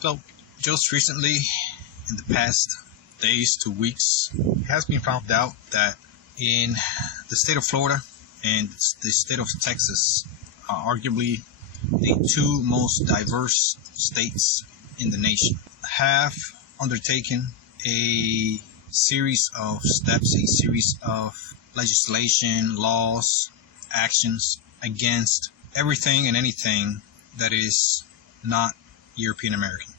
So, just recently, in the past days to weeks, it has been found out that in the state of Florida and the state of Texas are arguably the two most diverse states in the nation, have undertaken a series of steps, a series of legislation, laws, actions against everything and anything that is not European American.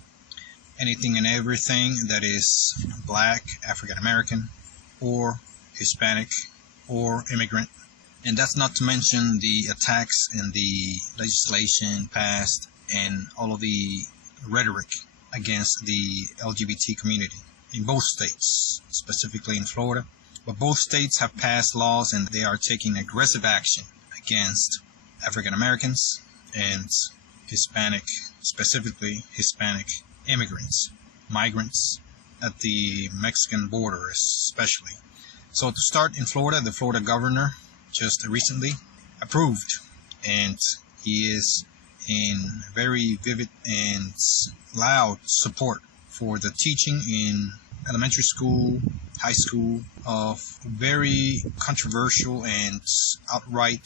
Anything and everything that is black, African American, or Hispanic, or immigrant. And that's not to mention the attacks and the legislation passed and all of the rhetoric against the LGBT community in both states, specifically in Florida. But both states have passed laws and they are taking aggressive action against African Americans and Hispanic, specifically Hispanic immigrants, migrants at the Mexican border especially. So to start in Florida, the Florida governor just recently approved, and he is in very vivid and loud support for the teaching in elementary school, high school of very controversial and outright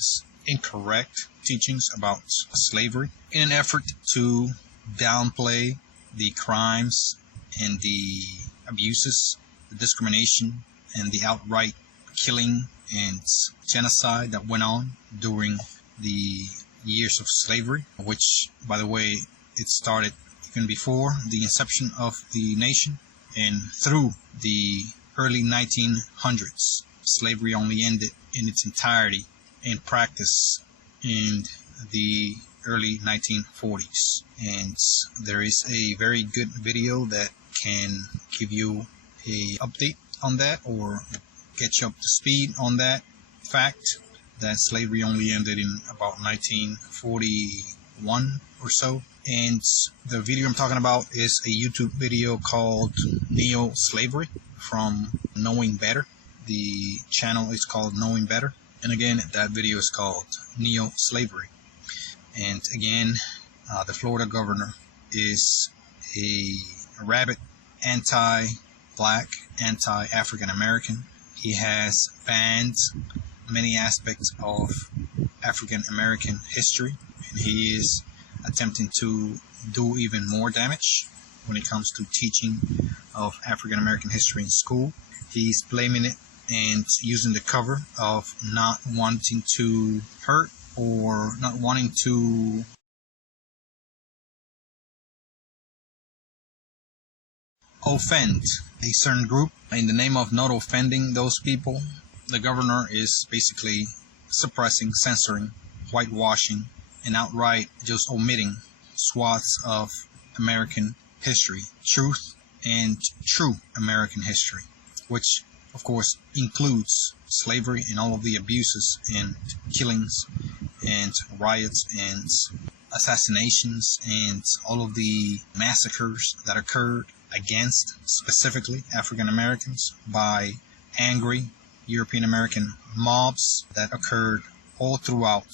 incorrect teachings about slavery in an effort to downplay the crimes and the abuses, the discrimination, and the outright killing and genocide that went on during the years of slavery, which, by the way, it started even before the inception of the nation and through the early 1900s. Slavery only ended in its entirety in practice in the early 1940s. And there is a very good video that can give you a update on that or get you up to speed on that fact that slavery only ended in about 1941 or so. And the video I'm talking about is a YouTube video called Neo-Slavery from Knowing Better. The channel is called Knowing Better. And again, that video is called Neo-Slavery. And again, the Florida governor is a rabid anti-black, anti-African American. He has banned many aspects of African American history, and he is attempting to do even more damage when it comes to teaching of African American history in school. He's blaming it and using the cover of not wanting to hurt or not wanting to offend a certain group. In the name of not offending those people, the governor is basically suppressing, censoring, whitewashing, and outright just omitting swaths of American history, truth and true American history, which of course includes slavery and all of the abuses and killings and riots and assassinations and all of the massacres that occurred against specifically African Americans by angry European American mobs that occurred all throughout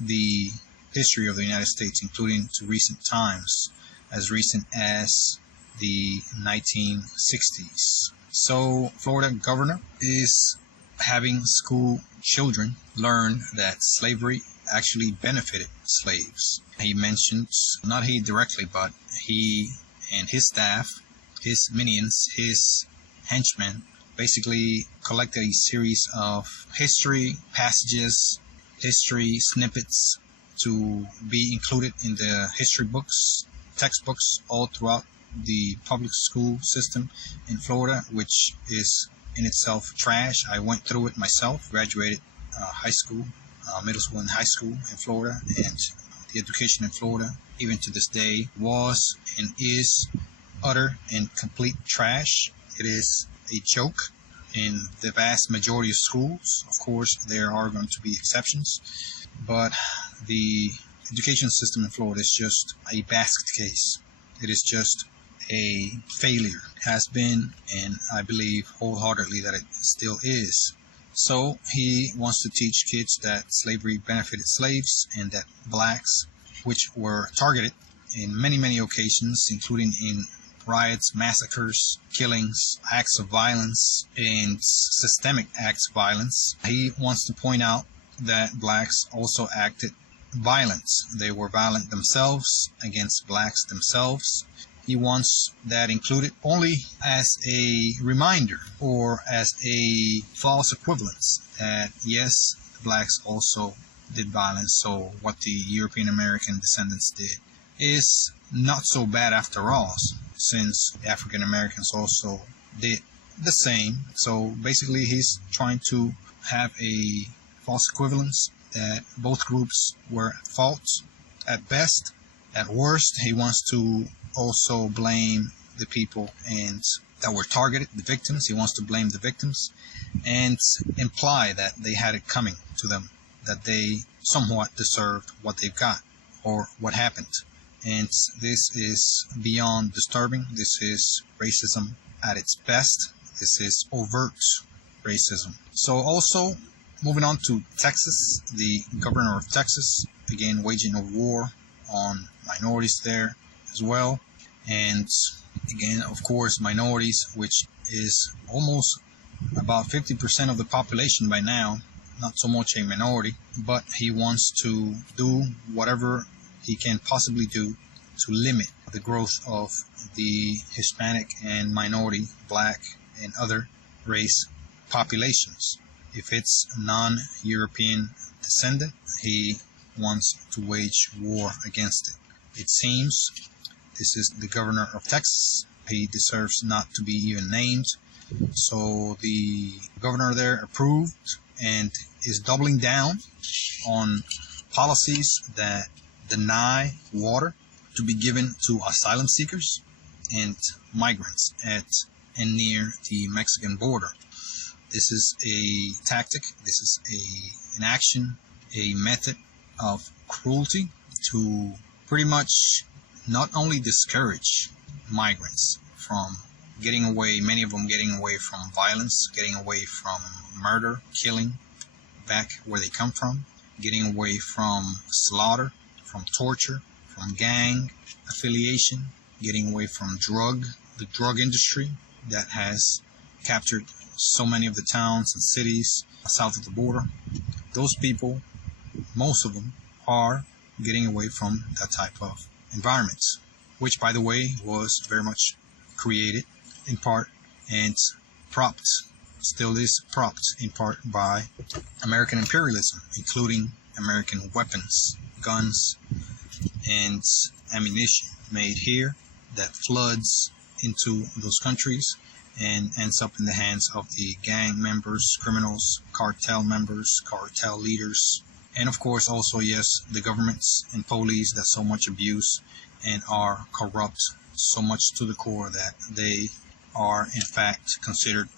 the history of the United States, including to recent times, as recent as the 1960s. So Florida governor is having school children learn that slavery actually benefited slaves. He mentions, not he directly, but he and his staff, his minions, his henchmen, basically collected a series of history passages, history snippets to be included in the history books, textbooks all throughout the public school system in Florida, which is in itself trash. I went through it myself, graduated high school, middle school and high school in Florida, and the education in Florida, even to this day, was and is utter and complete trash. It is a joke in the vast majority of schools. Of course, there are going to be exceptions, but the education system in Florida is just a basket case. It is just a failure, has been, and I believe wholeheartedly that it still is. So he wants to teach kids that slavery benefited slaves and that blacks, which were targeted in many, many occasions, including in riots, massacres, killings, acts of violence, and systemic acts of violence. He wants to point out that blacks also acted violence. They were violent themselves against blacks themselves. He wants that included only as a reminder or as a false equivalence that yes, the blacks also did violence, so what the European American descendants did is not so bad after all, since the African Americans also did the same. So basically he's trying to have a false equivalence that both groups were at fault at best. At worst, he wants to also blame the people and that were targeted, the victims. He wants to blame the victims and imply that they had it coming to them, that they somewhat deserved what they've got or what happened. And this is beyond disturbing. This is racism at its best. This is overt racism. So also, moving on to Texas, the governor of Texas, again waging a war on minorities there as well. And again, of course, minorities, which is almost about 50% of the population by now, not so much a minority, but he wants to do whatever he can possibly do to limit the growth of the Hispanic and minority, black and other race populations. If it's non-European descendant, he wants to wage war against it. It seems this is the governor of Texas. He deserves not to be even named. So the governor there approved and is doubling down on policies that deny water to be given to asylum seekers and migrants at and near the Mexican border. This is a tactic, this is an action, a method of cruelty to pretty much not only discourage migrants from getting away, many of them getting away from violence, getting away from murder, killing back where they come from, getting away from slaughter, from torture, from gang affiliation, getting away from the drug industry that has captured so many of the towns and cities south of the border. Those people, most of them, are getting away from that type of environment, which, by the way, was very much created in part and propped, still is propped in part by American imperialism, including American weapons, guns, and ammunition made here that floods into those countries and ends up in the hands of the gang members, criminals, cartel members, cartel leaders, and of course also, yes, the governments and police that so much abuse and are corrupt so much to the core that they are in fact considered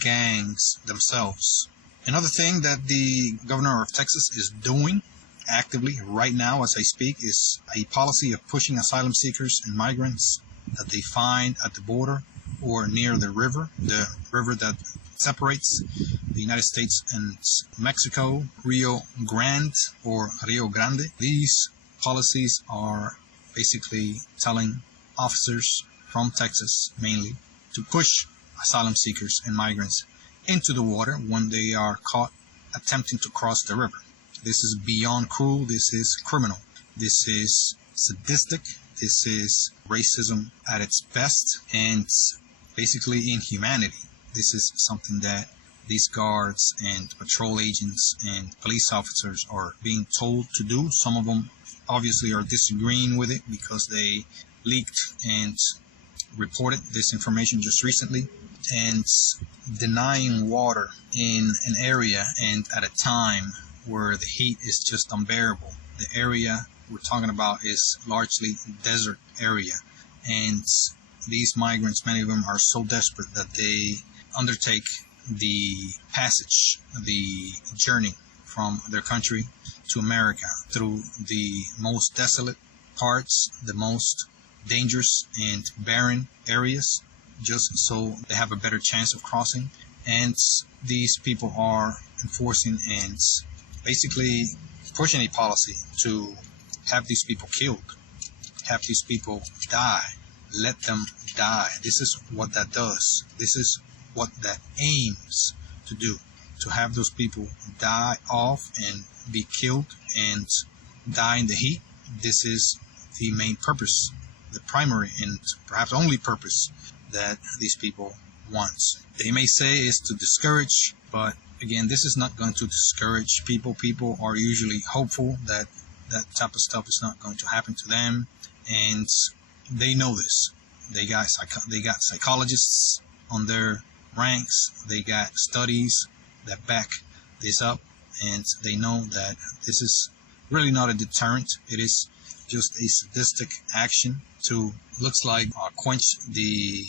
gangs themselves. Another thing that the governor of Texas is doing actively right now as I speak is a policy of pushing asylum seekers and migrants that they find at the border or near the river that separates the United States and Mexico, Rio Grande or Rio Grande. These policies are basically telling officers from Texas mainly to push asylum seekers and migrants into the water when they are caught attempting to cross the river. This is beyond cruel. This is criminal. This is sadistic. This is racism at its best and basically inhumanity. This is something that these guards and patrol agents and police officers are being told to do. Some of them obviously are disagreeing with it because they leaked and reported this information just recently, and denying water in an area and at a time where the heat is just unbearable. The area we're talking about is largely desert area, and these migrants, many of them are so desperate that they undertake the passage, the journey from their country to America through the most desolate parts, the most dangerous and barren areas, just so they have a better chance of crossing. And these people are enforcing and basically pushing a policy to have these people killed. have these people die. Let them die. This is what that does. This is what that aims to do. To have those people die off and be killed and die in the heat. This is the main purpose, the primary and perhaps only purpose that these people want. They may say is to discourage, but again, this is not going to discourage people. People are usually hopeful that that type of stuff is not going to happen to them, and they know this. They got psychologists on their ranks. They got studies that back this up, and they know that this is really not a deterrent. It is just a sadistic action to, looks like, quench the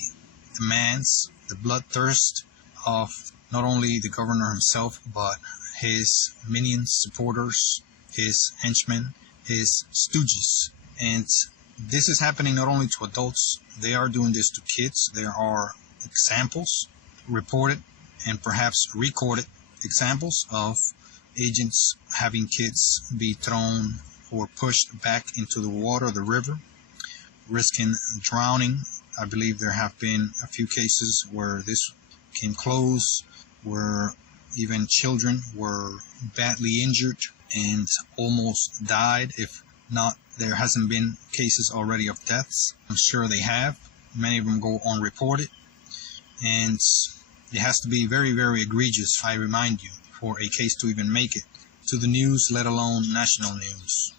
demands, the bloodthirst of not only the governor himself, but his minions, supporters, his henchmen, his stooges. And this is happening not only to adults, they are doing this to kids. There are examples reported and perhaps recorded examples of agents having kids be thrown or pushed back into the water, the river, risking drowning. I believe there have been a few cases where this came close, where even children were badly injured and almost died. If not, there hasn't been cases already of deaths. I'm sure they have. Many of them go unreported. And it has to be very, very egregious, I remind you, for a case to even make it to the news, let alone national news.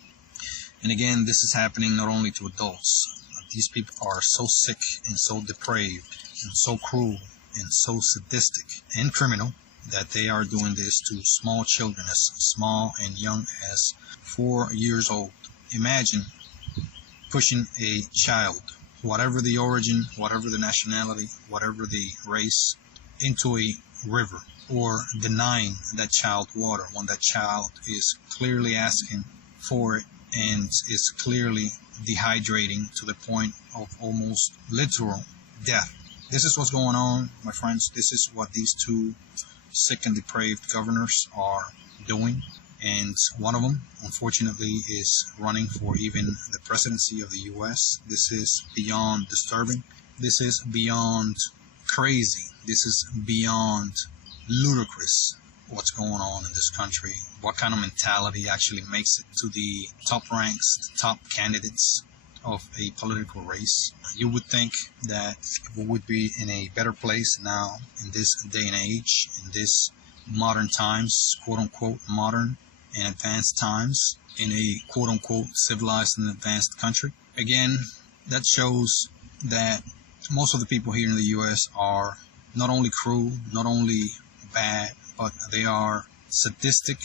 And again, this is happening not only to adults. These people are so sick and so depraved and so cruel and so sadistic and criminal that they are doing this to small children, as small and young as 4 years old. Imagine pushing a child, whatever the origin, whatever the nationality, whatever the race, into a river, or denying that child water when that child is clearly asking for it and is clearly dehydrating to the point of almost literal death. This is what's going on, my friends. This is what these two sick and depraved governors are doing. And one of them, unfortunately, is running for even the presidency of the U.S. This is beyond disturbing. This is beyond crazy. This is beyond ludicrous what's going on in this country. What kind of mentality actually makes it to the top ranks, the top candidates of a political race? You would think that we would be in a better place now in this day and age, in this modern times, quote-unquote modern and advanced times, in a quote-unquote civilized and advanced country. Again, that shows that most of the people here in the U.S. are not only cruel, not only bad, but they are sadistic,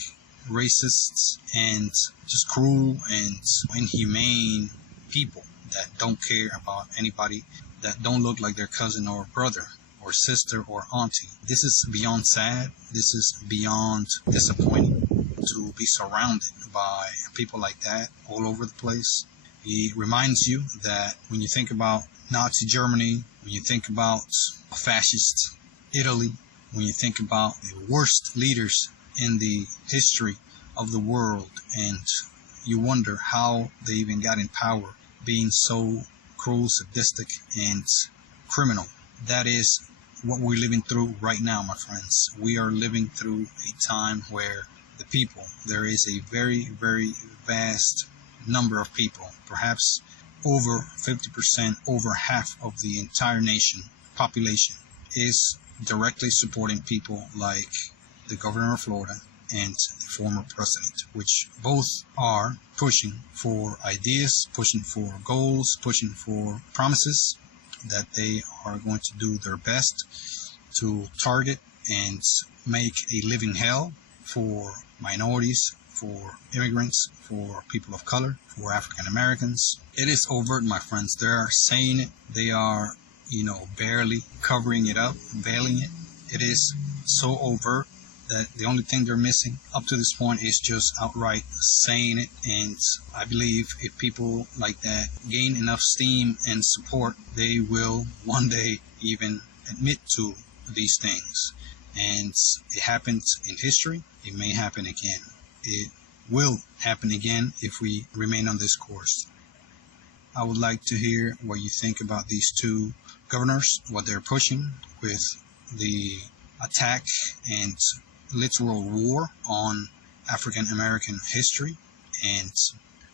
racists, and just cruel and inhumane people that don't care about anybody, that don't look like their cousin or brother or sister or auntie. This is beyond sad. This is beyond disappointing to be surrounded by people like that all over the place. It reminds you that when you think about Nazi Germany, when you think about fascist Italy, when you think about the worst leaders in the history of the world, and you wonder how they even got in power, being so cruel, sadistic, and criminal. That is what we're living through right now, my friends. We are living through a time where the people, there is a very, very vast number of people, perhaps over 50%, over half of the entire nation population, is directly supporting people like the governor of Florida and the former president, which both are pushing for ideas, pushing for goals, pushing for promises that they are going to do their best to target and make a living hell for minorities, for immigrants, for people of color, for African Americans. It is overt, my friends. They are saying it. They are, barely covering it up, veiling it. It is so overt that the only thing they're missing up to this point is just outright saying it. And I believe if people like that gain enough steam and support, they will one day even admit to these things. And it happened in history. It may happen again. It will happen again if we remain on this course. I would like to hear what you think about these two governors, what they're pushing with the attack and literal war on African American history and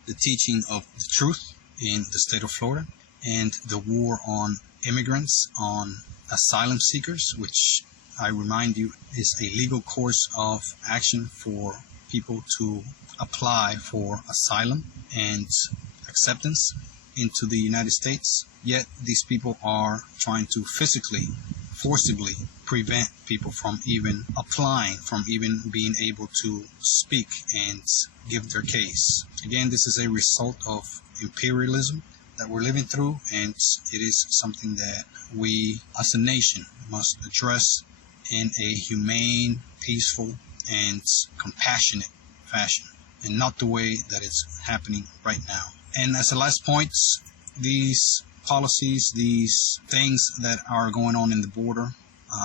the teaching of the truth in the state of Florida, and the war on immigrants, on asylum seekers, which I remind you is a legal course of action for people to apply for asylum and acceptance into the United States. Yet these people are trying to physically, forcibly prevent people from even applying, from even being able to speak and give their case. Again, this is a result of imperialism that we're living through, and it is something that we as a nation must address in a humane, peaceful, and compassionate fashion, and not the way that it's happening right now. And as a last point, these policies, these things that are going on in the border,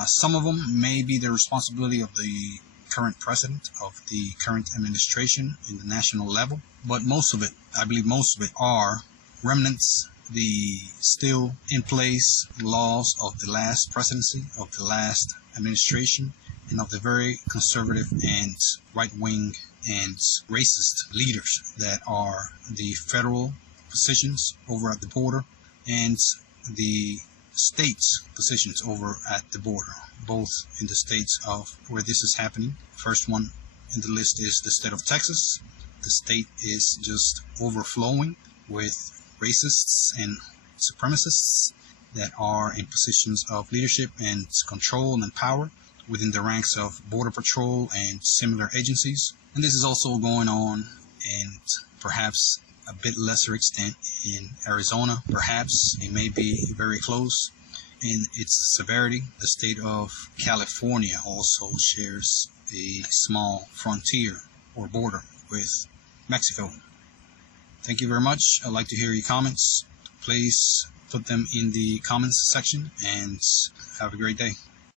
some of them may be the responsibility of the current president, of the current administration in the national level, but most of it, I believe most of it, are remnants, the still in place laws of the last presidency, of the last administration, and of the very conservative and right-wing and racist leaders that are the federal positions over at the border and the states' positions over at the border, both in the states of where this is happening. First one in the list is the state of Texas. The state is just overflowing with racists and supremacists that are in positions of leadership and control and power within the ranks of Border Patrol and similar agencies. And this is also going on, and perhaps a bit lesser extent, in Arizona. Perhaps it may be very close in its severity. The state of California also shares a small frontier or border with Mexico. Thank you very much. I'd like to hear your comments. Please put them in the comments section, and have a great day.